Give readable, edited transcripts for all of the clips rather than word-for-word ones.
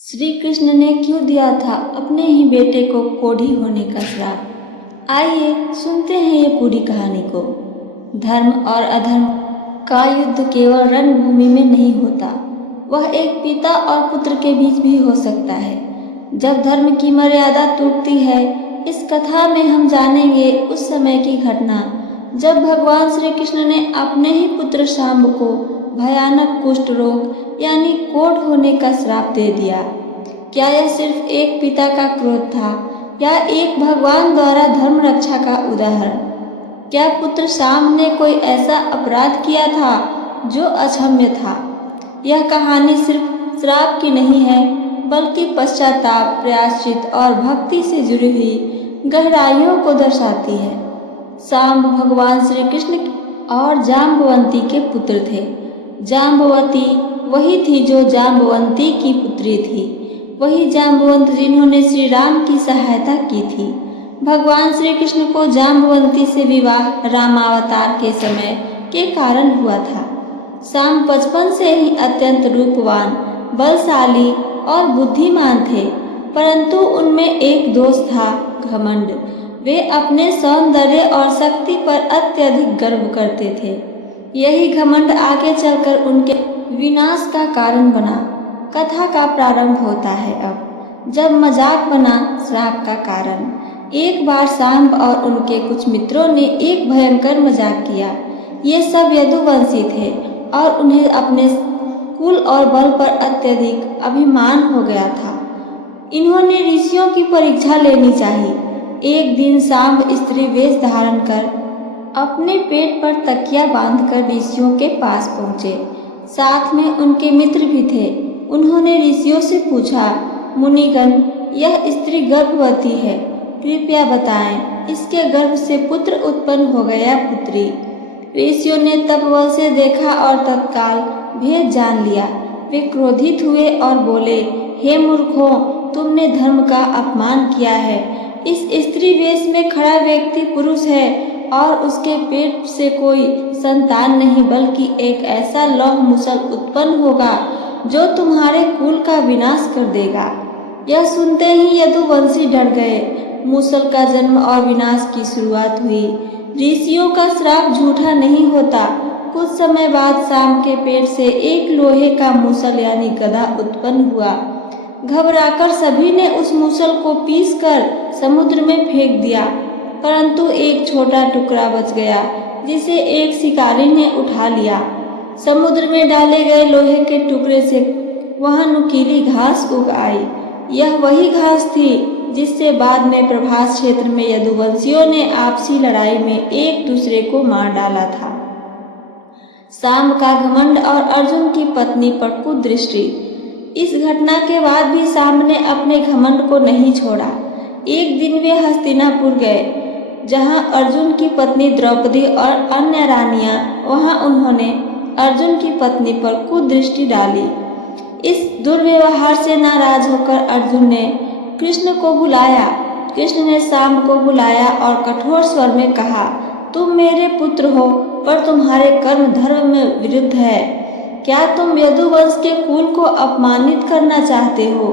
श्री कृष्ण ने क्यों दिया था अपने ही बेटे को कोढ़ी होने का श्राप। आइए सुनते हैं ये पूरी कहानी को। धर्म और अधर्म का युद्ध केवल रणभूमि में नहीं होता, वह एक पिता और पुत्र के बीच भी हो सकता है। जब धर्म की मर्यादा टूटती है, इस कथा में हम जानेंगे उस समय की घटना जब भगवान श्री कृष्ण ने अपने ही पुत्र शांब को भयानक कुष्ठ रोग यानी कोढ़ होने का श्राप दे दिया। क्या यह सिर्फ एक पिता का क्रोध था या एक भगवान द्वारा धर्म रक्षा का उदाहरण? क्या पुत्र शांब ने कोई ऐसा अपराध किया था जो अक्षम्य था? यह कहानी सिर्फ श्राप की नहीं है, बल्कि पश्चाताप, प्रायश्चित और भक्ति से जुड़ी हुई गहराइयों को दर्शाती है। शांब भगवान श्री कृष्ण और जाम्बवंती के पुत्र थे। जाम्बवती वही थी जो जाम्बवंती की पुत्री थी, वही जाम्बवंत जिन्होंने श्री राम की सहायता की थी। भगवान श्री कृष्ण को जाम्बवंती से विवाह रामावतार के समय के कारण हुआ था। शांब बचपन से ही अत्यंत रूपवान, बलशाली और बुद्धिमान थे, परंतु उनमें एक दोष था, घमंड। वे अपने सौंदर्य और शक्ति पर अत्यधिक गर्व करते थे। यही घमंड आगे चलकर उनके विनाश का कारण बना। कथा का प्रारंभ होता है अब, जब मजाक बना श्राप का कारण। एक बार शांब और उनके कुछ मित्रों ने एक भयंकर मजाक किया। ये सब यदुवंशी थे और उन्हें अपने कुल और बल पर अत्यधिक अभिमान हो गया था। इन्होंने ऋषियों की परीक्षा लेनी चाहिए। एक दिन शांब स्त्री वेश धारण कर अपने पेट पर तकिया बांधकर ऋषियों के पास पहुँचे। साथ में उनके मित्र भी थे। उन्होंने ऋषियों से पूछा, मुनिगण, यह स्त्री गर्भवती है, कृपया बताएं, इसके गर्भ से पुत्र उत्पन्न हो गया पुत्री? ऋषियों ने तपबल से देखा और तत्काल भेद जान लिया। वे क्रोधित हुए और बोले, हे मूर्खों, तुमने धर्म का अपमान किया है। इस स्त्री वेश में खड़ा व्यक्ति पुरुष है और उसके पेट से कोई संतान नहीं, बल्कि एक ऐसा लौह मूसल उत्पन्न होगा जो तुम्हारे कुल का विनाश कर देगा। यह सुनते ही यदुवंशी डर गए। मूसल का जन्म और विनाश की शुरुआत हुई। ऋषियों का श्राप झूठा नहीं होता। कुछ समय बाद शांब के पेट से एक लोहे का मूसल यानी गदा उत्पन्न हुआ। घबराकर सभी ने उस मूसल को पीसकर समुद्र में फेंक दिया, परंतु एक छोटा टुकड़ा बच गया, जिसे एक शिकारी ने उठा लिया। समुद्र में डाले गए लोहे के टुकड़े से वहां नुकीली घास उग आई। यह वही घास थी जिससे बाद में प्रभास क्षेत्र में यदुवंशियों ने आपसी लड़ाई में एक दूसरे को मार डाला था। शांब का घमंड और अर्जुन की पत्नी पर कुदृष्टि। इस घटना के बाद भी शांब ने अपने घमंड को नहीं छोड़ा। एक दिन वे हस्तिनापुर गए, जहां अर्जुन की पत्नी द्रौपदी और अन्य रानियां। वहां उन्होंने अर्जुन की पत्नी पर कुदृष्टि डाली। इस दुर्व्यवहार से नाराज होकर अर्जुन ने कृष्ण को बुलाया। कृष्ण ने शांब को बुलाया और कठोर स्वर में कहा, तुम मेरे पुत्र हो, पर तुम्हारे कर्म धर्म में विरुद्ध है। क्या तुम यदुवंश के कुल को अपमानित करना चाहते हो?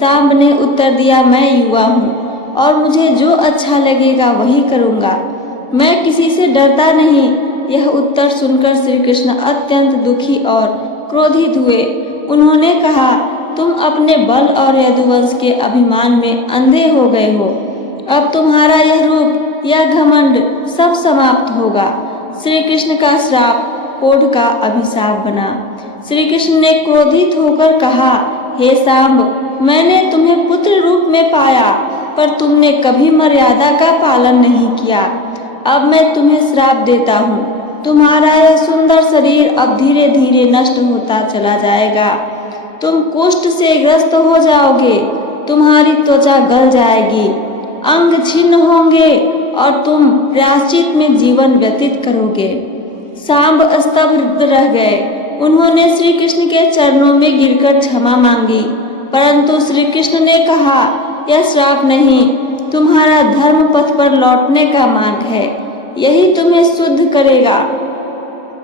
शांब ने उत्तर दिया, मैं युवा हूँ और मुझे जो अच्छा लगेगा वही करूँगा। मैं किसी से डरता नहीं। यह उत्तर सुनकर श्री कृष्ण अत्यंत दुखी और क्रोधित हुए। उन्होंने कहा, तुम अपने बल और यदुवंश के अभिमान में अंधे हो गए हो। अब तुम्हारा यह रूप, यह घमंड सब समाप्त होगा। श्री कृष्ण का श्राप कोढ़ का अभिशाप बना। श्री कृष्ण ने क्रोधित होकर कहा, हे शांब, मैंने तुम्हें पुत्र रूप में पाया, पर तुमने कभी मर्यादा का पालन नहीं किया। अब मैं तुम्हें श्राप देता हूँ। तुम्हारा यह सुंदर शरीर अब धीरे धीरे नष्ट होता चला जाएगा। तुम कुष्ठ से ग्रस्त हो जाओगे, तुम्हारी त्वचा गल जाएगी, अंग छिन्न होंगे और तुम प्रायश्चित में जीवन व्यतीत करोगे। शांब स्तब्ध रह गए। उन्होंने श्री कृष्ण के चरणों में गिरकर क्षमा मांगी, परंतु श्री कृष्ण ने कहा, यह श्राप नहीं, तुम्हारा धर्म पथ पर लौटने का मार्ग है। यही तुम्हें शुद्ध करेगा।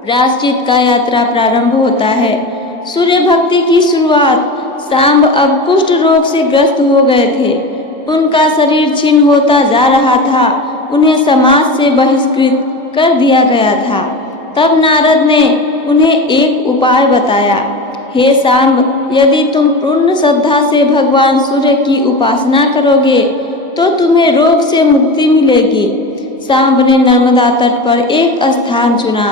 प्रायश्चित का यात्रा प्रारंभ होता है। सूर्य भक्ति की शुरुआत सांब अब कुष्ठ रोग से ग्रस्त हो गए थे। उनका शरीर क्षीण होता जा रहा था, उन्हें समाज से बहिष्कृत कर दिया गया था। तब नारद ने उन्हें एक उपाय बताया। हे सांब, यदि तुम पूर्ण श्रद्धा से भगवान सूर्य की उपासना करोगे तो तुम्हें रोग से मुक्ति मिलेगी। सांब ने नर्मदा तट पर एक स्थान चुना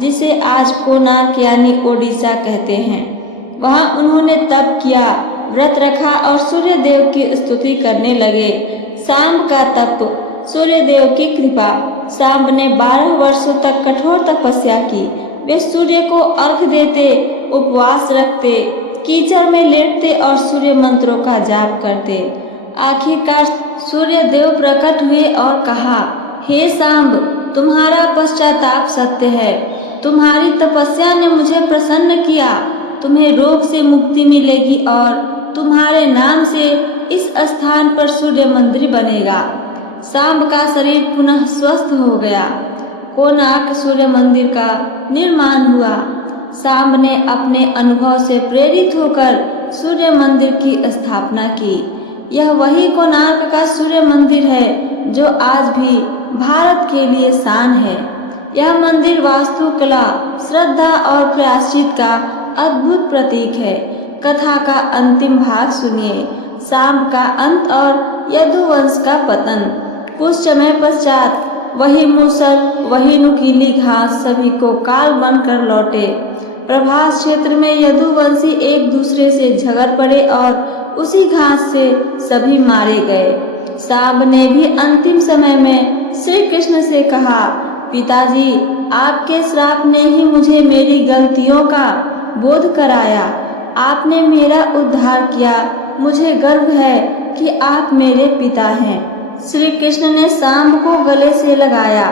जिसे आज कोणार्क यानी ओडिशा कहते हैं। वहां उन्होंने तप किया, व्रत रखा और सूर्य देव की स्तुति करने लगे। सांब का तप, सूर्य देव की कृपा। सांब ने 12 वर्षों तक कठोर तपस्या की। वे सूर्य को अर्घ देते, उपवास रखते, कीचड़ में लेटते और सूर्य मंत्रों का जाप करते। आखिरकार सूर्य देव प्रकट हुए और कहा, हे सांब, तुम्हारा पश्चाताप सत्य है। तुम्हारी तपस्या ने मुझे प्रसन्न किया। तुम्हें रोग से मुक्ति मिलेगी और तुम्हारे नाम से इस स्थान पर सूर्य मंदिर बनेगा। सांब का शरीर पुनः स्वस्थ हो गया। कोणार्क सूर्य मंदिर का निर्माण हुआ। सांब ने अपने अनुभव से प्रेरित होकर सूर्य मंदिर की स्थापना की। यह वही कोणार्क का सूर्य मंदिर है जो आज भी भारत के लिए शान है। यह मंदिर वास्तुकला, श्रद्धा और प्रायश्चित का अद्भुत प्रतीक है। कथा का अंतिम भाग सुनिए। सांब का अंत और यदुवंश का पतन। कुछ समय पश्चात वही मूसल, वही नुकीली घास सभी को काल बनकर लौटे। प्रभास क्षेत्र में यदुवंशी एक दूसरे से झगड़ पड़े और उसी घास से सभी मारे गए। सांब ने भी अंतिम समय में श्री कृष्ण से कहा, पिताजी, आपके श्राप ने ही मुझे मेरी गलतियों का बोध कराया। आपने मेरा उद्धार किया। मुझे गर्व है कि आप मेरे पिता हैं। श्री कृष्ण ने सांब को गले से लगाया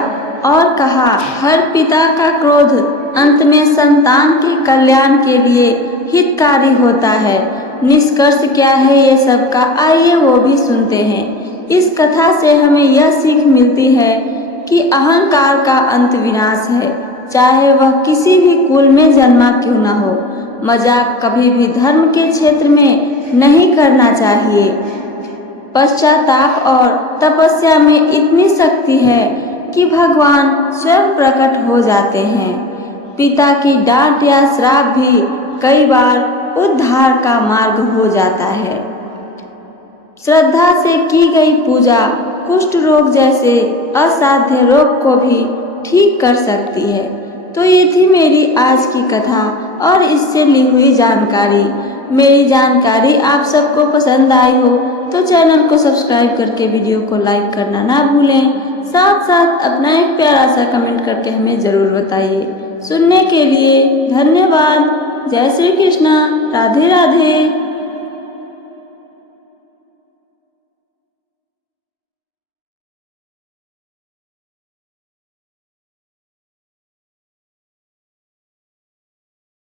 और कहा, हर पिता का क्रोध अंत में संतान के कल्याण के लिए हितकारी होता है। निष्कर्ष क्या है ये सब का, आइए वो भी सुनते हैं। इस कथा से हमें यह सीख मिलती है कि अहंकार का अंत विनाश है, चाहे वह किसी भी कुल में जन्मा क्यों न हो। मजाक कभी भी धर्म के क्षेत्र में नहीं करना चाहिए। पश्चाताप और तपस्या में इतनी शक्ति है कि भगवान स्वयं प्रकट हो जाते हैं। पिता की डांट या श्राप भी कई बार उद्धार का मार्ग हो जाता है। श्रद्धा से की गई पूजा कुष्ठ रोग जैसे असाध्य रोग को भी ठीक कर सकती है। तो ये थी मेरी आज की कथा और इससे ली हुई जानकारी। मेरी जानकारी आप सबको पसंद आई हो तो चैनल को सब्सक्राइब करके वीडियो को लाइक करना ना भूलें। साथ साथ अपना एक प्यारा सा कमेंट करके हमें ज़रूर बताइए। सुनने के लिए धन्यवाद। जय श्री कृष्णा। राधे राधे।